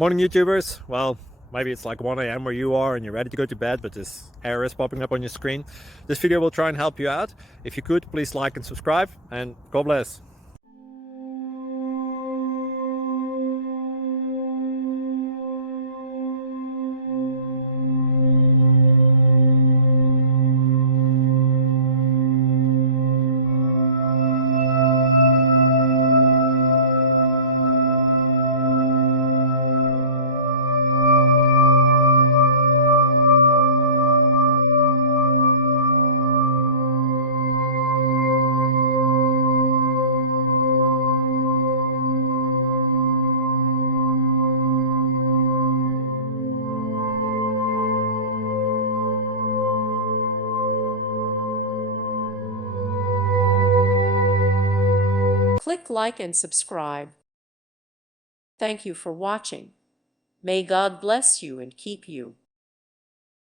Morning, YouTubers. Well, maybe it's like 1 a.m. where you are and you're ready to go to bed, but this error is popping up on your screen. This video will try and help you out. If you could, please like and subscribe, and God bless. Click like and subscribe. Thank you for watching. May God bless you and keep you.